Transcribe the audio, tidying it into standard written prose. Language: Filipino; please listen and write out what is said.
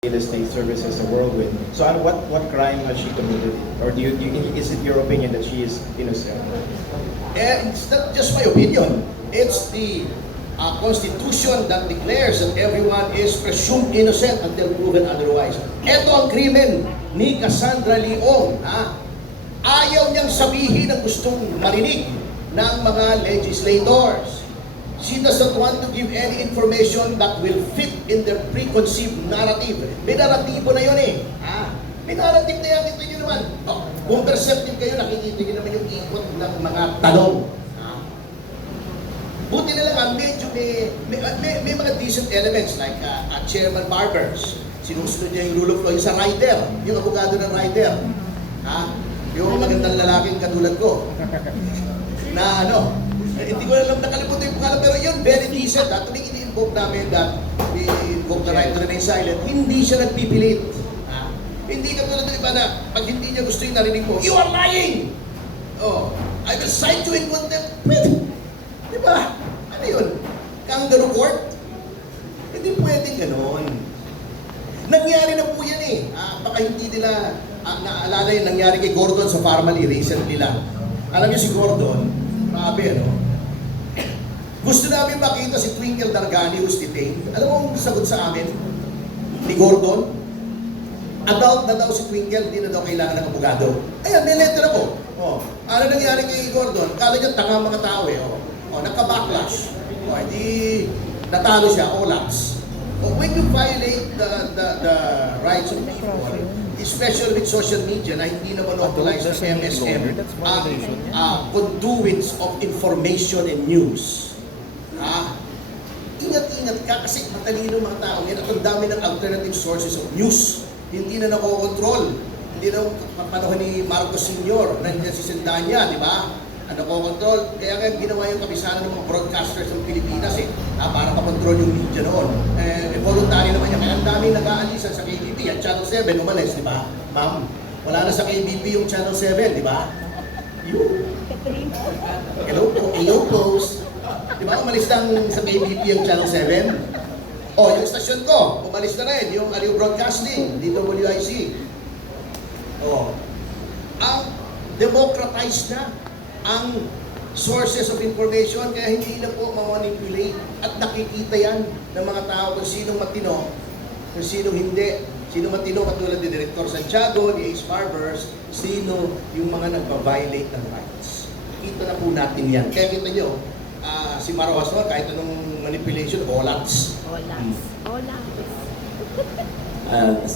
real estate services a whirlwind. So what crime has she committed? Or is it your opinion that she is innocent? It's not just my opinion. It's the Constitution that declares that everyone is presumed innocent until proven otherwise. Ito ang krimen ni Cassandra Leong. Ayaw niyang sabihin ang gustong marinig ng mga legislators. She doesn't want to give any information that will fit in their preconceived narrative. May naratibo na yun eh. May narrative na yan, kita nyo naman. Kung perceptive kayo, nakikita nyo naman yung ikot ng mga tanong. Buti na lang, medyo may mga decent elements like Chairman Barbers. Sinusunod niya yung rule of law, yung sa rider, yung abogado ng rider. Yung magandang lalaking katulad ko. Na hindi ko alam, nakalimutan yung pangalan, pero yun, very decent. Tuwing ini-invoke namin that we invoke the right to remain silent, hindi siya nagpipilit. Hindi ka tulad ng iba na pag hindi niya gusto yung narinig mo, you are lying! I will cite you in contempt. Di ba? Ano yun? Kangaroo court? Hindi pwedeng ganon. Nangyari na po yan eh. Baka hindi nila naalala yung nangyari kay Gordon sa Farmally recently lang. Alam niyo si Gordon, grabe gusto namin makita si Twinkle Dargani who's detained. Alam mo ang sagot sa amin ni Gordon? Adult na daw si Twinkle, hindi na daw kailangan ng abogado. Ayan, may letter ako. Ano nangyari kay Gordon? Kala niya tanga mga tao eh. Nagka-backlash. Hindi natalo siya, lapse. When you violate the rights of people, especially with social media na hindi na monopolize ng MSM, conduits of information and news. Ingat-ingat ka kasi matalino mga tao yan at ang dami ng alternative sources of news. Hindi na nakokontrol. Hindi na panahon ni Marcos Sr. Nandiyan si Sendanya, di ba? Nakokontrol. Kaya nga ginawa yung kabisanan ng mga broadcasters ng Pilipinas para makontrol yung media noon. Voluntary naman yan. Kaya ang daming nag-aalisan sa KBP. At Channel 7 umalis, di ba? Ma'am, wala na sa KBP yung Channel 7, di ba? Hello po, AO Post. Di ba umalis lang sa KBP yung Channel 7? Yung stasyon ko, umalis na rin. Yung Aliw Broadcasting, DWIC. Ang democratized na ang sources of information, kaya hindi na po ma-manipulate at nakikita yan ng mga tao kung sinong matino, kung sinong hindi. Sino matino katulad ni Director Santiago, ni Ace Barbers, sino yung mga nagpa-violate ng rights. Kita na po natin yan. Kaya kita nyo, si Marcos, kahit anong manipulation, olats. Olats.